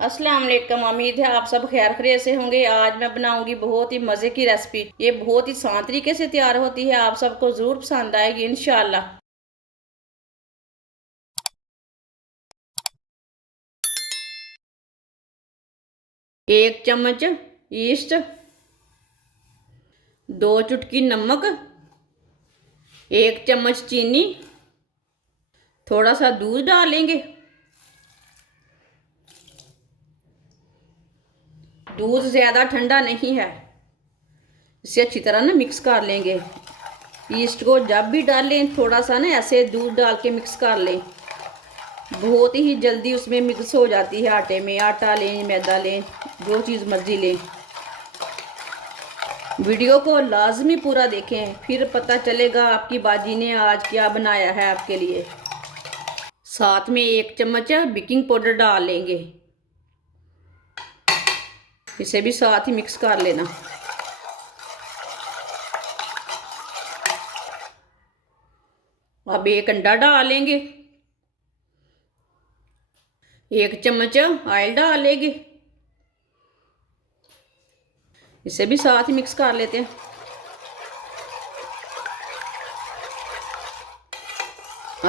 अस्सलाम वालेकुम। उम्मीद है आप सब खैर खैरियत से होंगे। आज मैं बनाऊंगी बहुत ही मज़े की रेसिपी। ये बहुत ही आसान तरीके से तैयार होती है, आप सबको ज़रूर पसंद आएगी इंशाल्लाह। 1 चम्मच ईस्ट, 2 चुटकी नमक, 1 चम्मच चीनी, थोड़ा सा दूध डालेंगे। दूध ज़्यादा ठंडा नहीं है, इसे अच्छी तरह ना मिक्स कर लेंगे। ईस्ट को जब भी डालें थोड़ा सा ना ऐसे दूध डाल के मिक्स कर लें, बहुत ही जल्दी उसमें मिक्स हो जाती है आटे में। आटा लें, मैदा लें, जो चीज़ मर्जी लें। वीडियो को लाजमी पूरा देखें, फिर पता चलेगा आपकी बाजी ने आज क्या बनाया है आपके लिए। साथ में 1 चम्मच बेकिंग पाउडर डाल लेंगे, इसे भी साथ ही मिक्स कर लेना। अब 1 अंडा डाल लेंगे, 1 चम्मच ऑयल डाल लेंगे, इसे भी साथ ही मिक्स कर लेते हैं।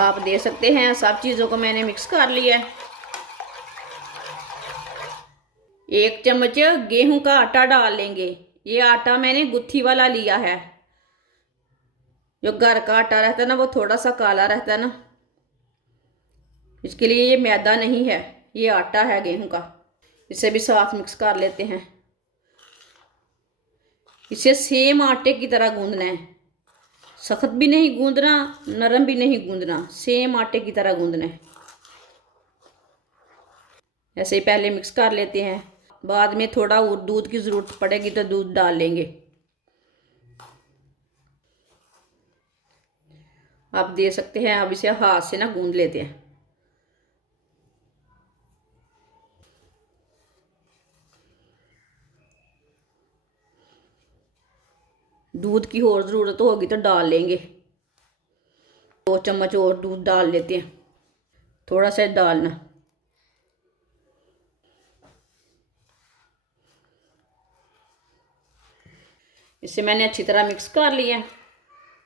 आप देख सकते हैं सब चीज़ों को मैंने मिक्स कर लिया है। 1 चम्मच गेहूं का आटा डाल लेंगे। ये आटा मैंने गुत्थी वाला लिया है। जो घर का आटा रहता है ना, वो थोड़ा सा काला रहता है ना, इसके लिए ये मैदा नहीं है, ये आटा है गेहूं का। इसे भी साथ मिक्स कर लेते हैं। इसे सेम आटे की तरह गूंदना है, सख्त भी नहीं गूंदना, नरम भी नहीं गूंदना, सेम आटे की तरह गूंदना है। ऐसे ही पहले मिक्स कर लेते हैं, बाद में थोड़ा और दूध की ज़रूरत पड़ेगी तो दूध डाल लेंगे। आप दे सकते हैं, अब इसे हाथ से ना गूंद लेते हैं। दूध की और ज़रूरत होगी तो डाल लेंगे। 2 चम्मच और दूध डाल लेते हैं, थोड़ा सा डालना। इसे मैंने अच्छी तरह मिक्स कर लिया है।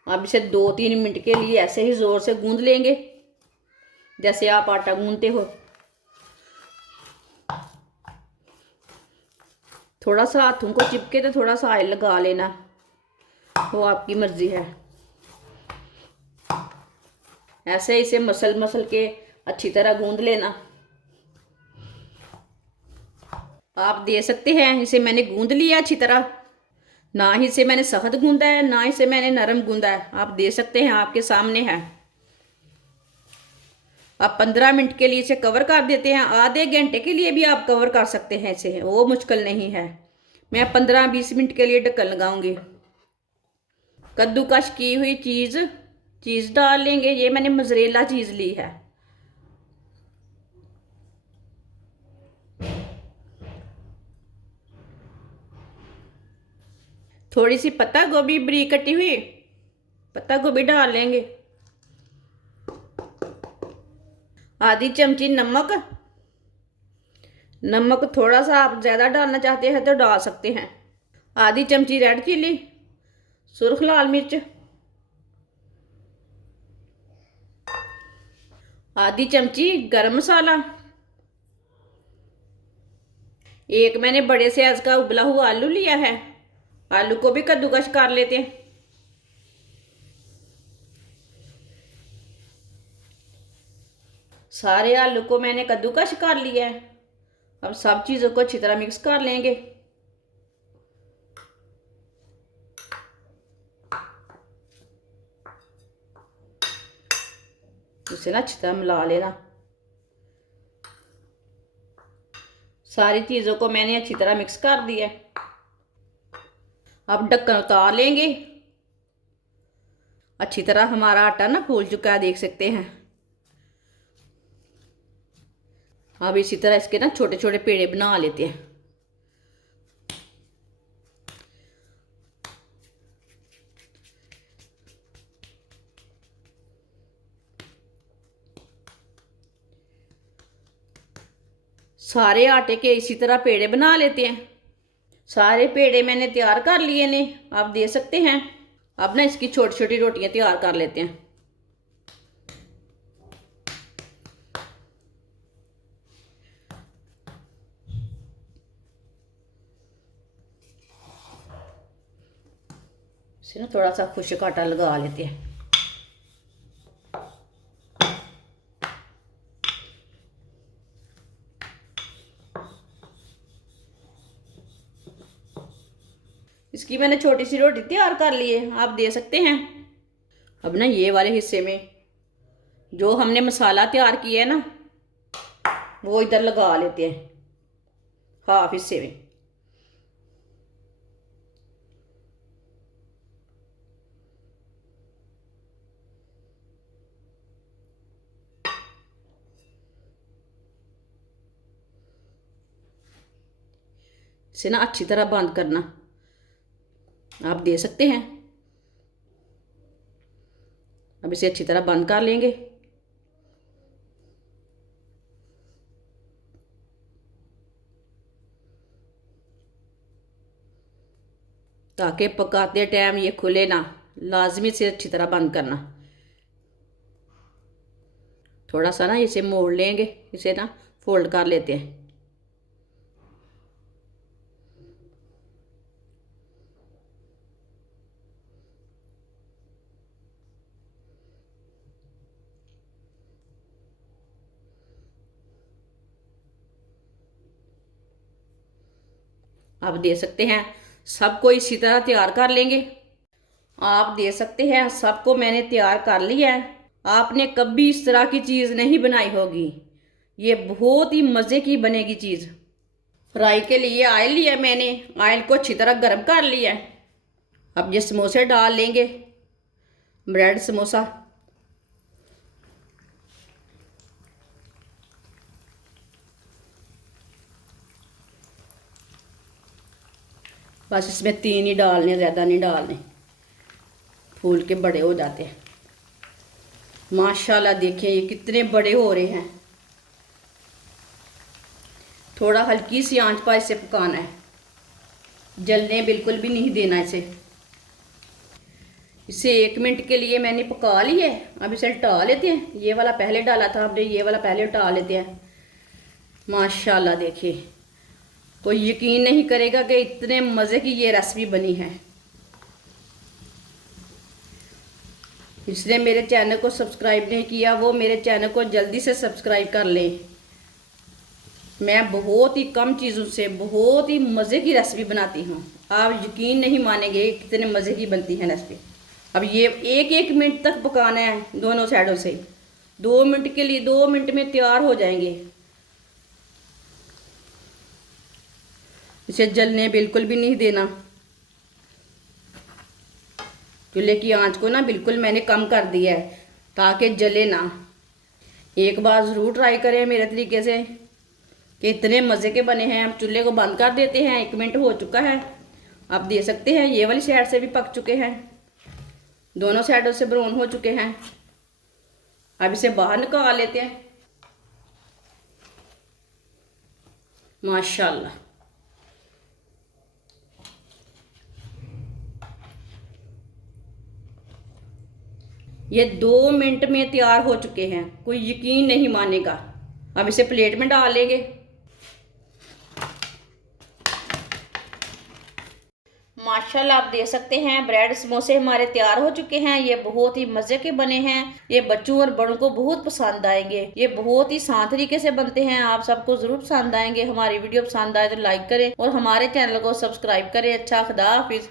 अब इसे 2-3 मिनट के लिए ऐसे ही ज़ोर से गूंद लेंगे, जैसे आप आटा गूंदते हो। थोड़ा सा हाथों को चिपके तो थोड़ा सा ऑयल लगा लेना, वो आपकी मर्जी है। ऐसे इसे मसल मसल के अच्छी तरह गूंद लेना। आप दे सकते हैं, इसे मैंने गूंद लिया अच्छी तरह। ना ही इसे मैंने सख्त गूंदा है, ना इसे मैंने नरम गूंदा है। आप दे सकते हैं, आपके सामने है। आप 15 मिनट के लिए इसे कवर कर देते हैं। आधे घंटे के लिए भी आप कवर कर सकते हैं इसे, वो मुश्किल नहीं है। मैं 15-20 मिनट के लिए ढक्कन लगाऊंगी। कद्दूकश की हुई चीज़ चीज़ डाल लेंगे। ये मैंने मोज़रेला चीज़ ली है। थोड़ी सी पत्ता गोभी बरीक कटी हुई पत्ता गोभी डाल लेंगे। आधी चमची नमक। नमक थोड़ा सा आप ज़्यादा डालना चाहते हैं तो डाल सकते हैं। आधी चमची रेड चिली, सुर्ख लाल मिर्च, आधी चमची गरम मसाला। एक मैंने बड़े साइज का उबला हुआ आलू लिया है, आलू को भी कद्दूकश कर लेते हैं। सारे आलू को मैंने कद्दूकश कर लिया है। अब सब चीज़ों को अच्छी तरह मिक्स कर लेंगे। इसे ना अच्छी तरह मिला लेना। सारी चीज़ों को मैंने अच्छी तरह मिक्स कर दिया। अब ढक्कन उतार लेंगे। अच्छी तरह हमारा आटा ना फूल चुका है, देख सकते हैं। अब इसी तरह इसके ना छोटे छोटे पेड़े बना लेते हैं। सारे आटे के इसी तरह पेड़े बना लेते हैं। सारे पेड़े मैंने तैयार कर लिए ने, आप देख सकते हैं। अब ना इसकी छोटी छोटी रोटियां तैयार कर लेते हैं। इसे ना थोड़ा सा खुश्क आटा लगा लेते हैं। इसकी मैंने छोटी सी रोटी तैयार कर ली है, आप दे सकते हैं। अब ना ये वाले हिस्से में जो हमने मसाला तैयार किया है ना, वो इधर लगा लेते हैं हाफ हिस्से में। इसे ना अच्छी तरह बंद करना, आप दे सकते हैं। अब इसे अच्छी तरह बंद कर लेंगे। ताकि पकाते टाइम ये खुले ना, लाजमी से अच्छी तरह बंद करना। थोड़ा सा ना इसे मोड़ लेंगे, इसे ना फोल्ड कर लेते हैं। आप दे सकते हैं। सबको इसी तरह तैयार कर लेंगे। आप दे सकते हैं, सबको मैंने तैयार कर लिया है। आपने कभी इस तरह की चीज़ नहीं बनाई होगी, ये बहुत ही मज़े की बनेगी चीज़। फ्राई के लिए ऑयल लिया मैंने, ऑयल को अच्छी तरह गर्म कर लिया है। अब ये समोसे डाल लेंगे, ब्रेड समोसा। बस इसमें 3 ही डालने, ज़्यादा नहीं डालने, फूल के बड़े हो जाते हैं। माशाल्लाह देखिए ये कितने बड़े हो रहे हैं। थोड़ा हल्की सी आंच पर इसे पकाना है, जलने बिल्कुल भी नहीं देना इसे। इसे 1 मिनट के लिए मैंने पका लिया है। अब इसे उल्टा लेते हैं। ये वाला पहले डाला था हमने, ये वाला पहले उल्टा लेते हैं। माशाल्लाह देखिए, कोई यकीन नहीं करेगा कि इतने मज़े की ये रेसिपी बनी है। जिसने मेरे चैनल को सब्सक्राइब नहीं किया वो मेरे चैनल को जल्दी से सब्सक्राइब कर लें। मैं बहुत ही कम चीज़ों से बहुत ही मज़े की रेसिपी बनाती हूँ। आप यकीन नहीं मानेंगे कितने मज़े की बनती है रेसिपी। अब ये 1-1 मिनट तक पकाना है दोनों साइडों से। 2 मिनट के लिए, 2 मिनट में तैयार हो जाएंगे। इसे जलने बिल्कुल भी नहीं देना। चूल्हे की आंच को ना बिल्कुल मैंने कम कर दिया है ताकि जले ना। एक बार ज़रूर ट्राई करें मेरे तरीके से कि इतने मज़े के बने हैं। हम चूल्हे को बंद कर देते हैं। 1 मिनट हो चुका है, आप दे सकते हैं। ये वाली साइड से भी पक चुके हैं, दोनों साइडों से ब्राउन हो चुके हैं। अब इसे बाहर निकाल लेते हैं। माशाल्लाह ये 2 मिनट में तैयार हो चुके हैं, कोई यकीन नहीं मानेगा। अब इसे प्लेट में डाल लेंगे। माशाल्लाह आप देख सकते हैं ब्रेड समोसे हमारे तैयार हो चुके हैं। ये बहुत ही मज़े के बने हैं। ये बच्चों और बड़ों को बहुत पसंद आएंगे। ये बहुत ही आसान तरीके से बनते हैं, आप सबको ज़रूर पसंद आएंगे। हमारी वीडियो पसंद आए तो लाइक करें और हमारे चैनल को सब्सक्राइब करें। अच्छा, खुदा हाफिज़।